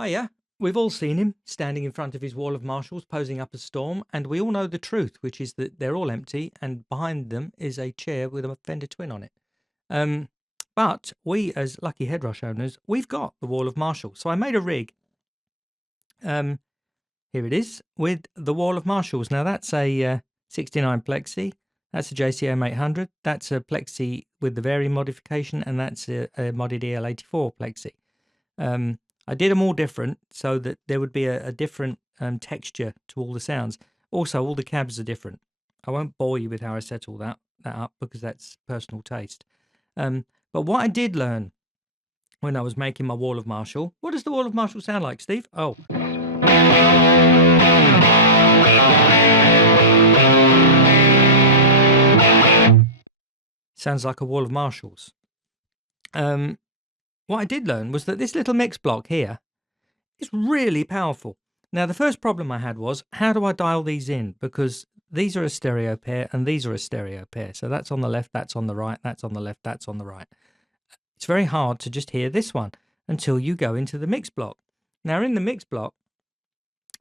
Hiya. We've all seen him standing in front of his wall of marshals, posing up a storm, and we all know the truth, which is that they're all empty, and behind them is a chair with a Fender Twin on it. Um, but we, as lucky Headrush owners, we've got the wall of marshals. So I made a rig. Here it is with the wall of marshals. Now that's a 69 plexi. That's a JCM 800. That's a plexi with the vary modification, and that's a modded EL84 plexi. I did them all different so that there would be a different texture to all the sounds. Also, all the cabs are different. I won't bore you with how I set all that up because that's personal taste. But what I did learn when I was making my wall of Marshall, what does the wall of Marshall sound like, Steve? Oh. Sounds like a wall of Marshalls. What I did learn was that this little mix block here is really powerful. Now, the first problem I had was, how do I dial these in? Because these are a stereo pair and these are a stereo pair. So that's on the left, that's on the right, that's on the left, that's on the right. It's very hard to just hear this one until you go into the mix block. Now, in the mix block,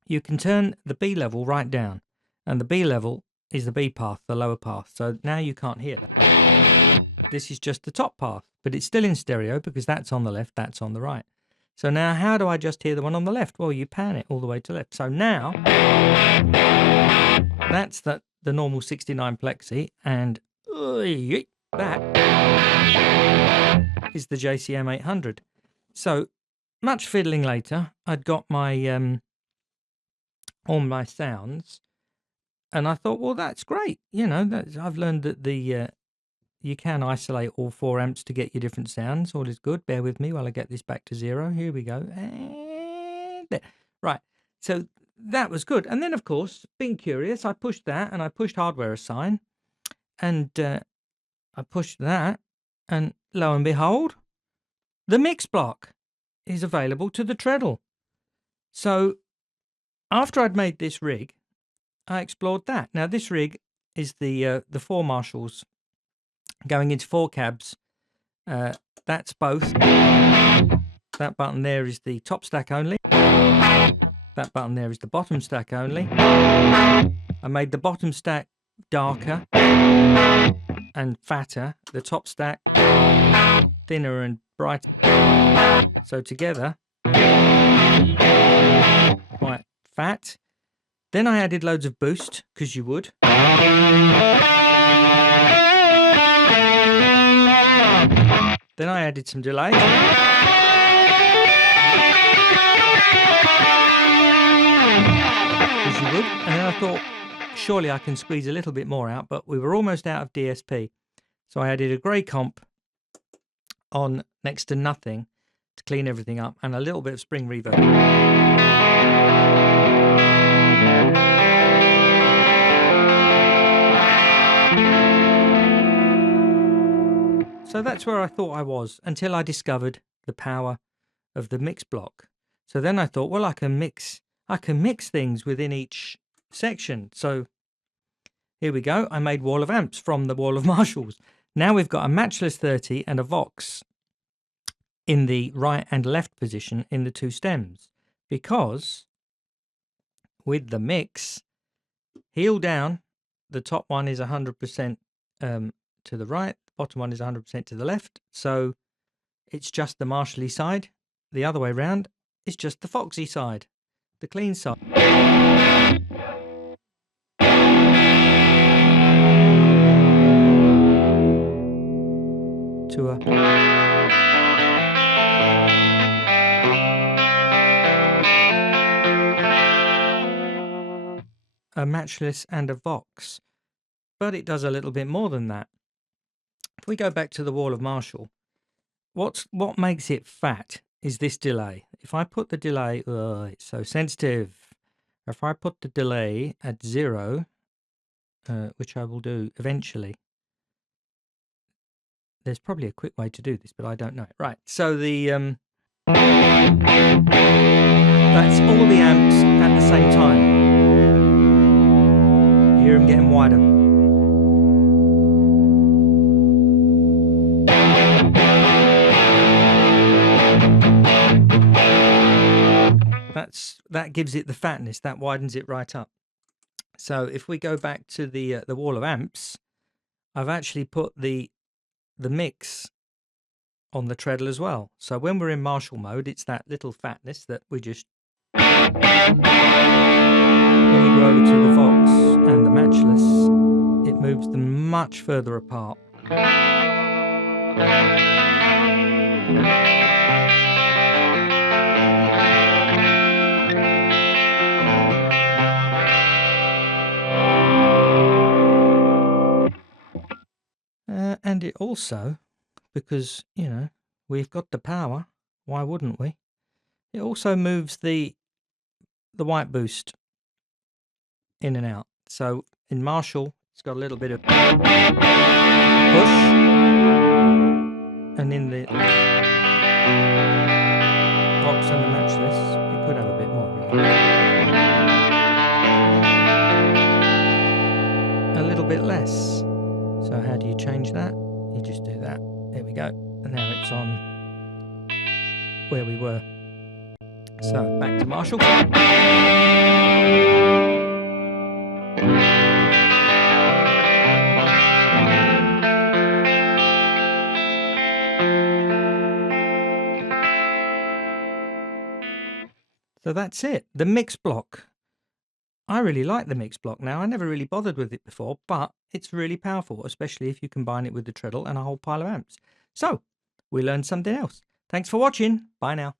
you can turn the B level right down, and the B level is the B path, the lower path. So now you can't hear that. This is just the top path, but it's still in stereo because that's on the left, that's on the right. So now how do I just hear the one on the left? Well, you pan it all the way to left. So now that's the normal 69 plexi, and that is the JCM 800. So much fiddling later, I'd got my all my sounds, and I thought, well, that's great. You know, I've learned that you can isolate all 4 amps to get your different sounds. All is good. Bear with me while I get this back to 0. Here we go. And there. Right. So that was good. And then, of course, being curious, I pushed that, and I pushed hardware assign, and I pushed that, and lo and behold, the mix block is available to the Treadle. So after I'd made this rig, I explored that. Now, this rig is the 4 Marshalls going into 4 cabs. That's both. That button there is the top stack only. That button there is the bottom stack only. I made the bottom stack darker and fatter, the top stack thinner and brighter. So together, quite fat. Then I added loads of boost, because you would. Then I added some delay. As you would. And then I thought, surely I can squeeze a little bit more out, but we were almost out of DSP. So I added a grey comp on next to nothing to clean everything up, and a little bit of spring reverb. So that's where I thought I was until I discovered the power of the mix block. So then I thought, well, I can mix things within each section. So here we go. I made wall of amps from the wall of Marshalls. Now we've got a matchless 30 and a Vox in the right and left position in the 2 stems, because with the mix, heel down, the top one is 100% to the right, the bottom one is 100% to the left. So it's just the Marshall-y side. The other way round is just the Foxy side, the clean side. To a matchless and a Vox, but it does a little bit more than that. If we go back to the wall of Marshall, what makes it fat is this delay. If I put the delay, it's so sensitive. If I put the delay at 0, which I will do eventually, there's probably a quick way to do this, but I don't know it. Right, so the that's all the amps at the same time. You hear them getting wider. that gives it the fatness, that widens it right up. So if we go back to the wall of amps, I've actually put the mix on the treadle as well. So when we're in Marshall mode, it's that little fatness that we just. When we go over to the Vox and the matchless, it moves them much further apart. And it also, because, we've got the power, why wouldn't we? It also moves the white boost in and out. So in Marshall, it's got a little bit of push, and in the Vox and the matchless, it could have a bit more, really. A little bit less. So how do you change that? You just do that. There we go. And now it's on where we were. So back to Marshall. So that's it. The mix block. I really like the mix block now. I never really bothered with it before, but it's really powerful, especially if you combine it with the treadle and a whole pile of amps. So we learned something else. Thanks for watching. Bye now.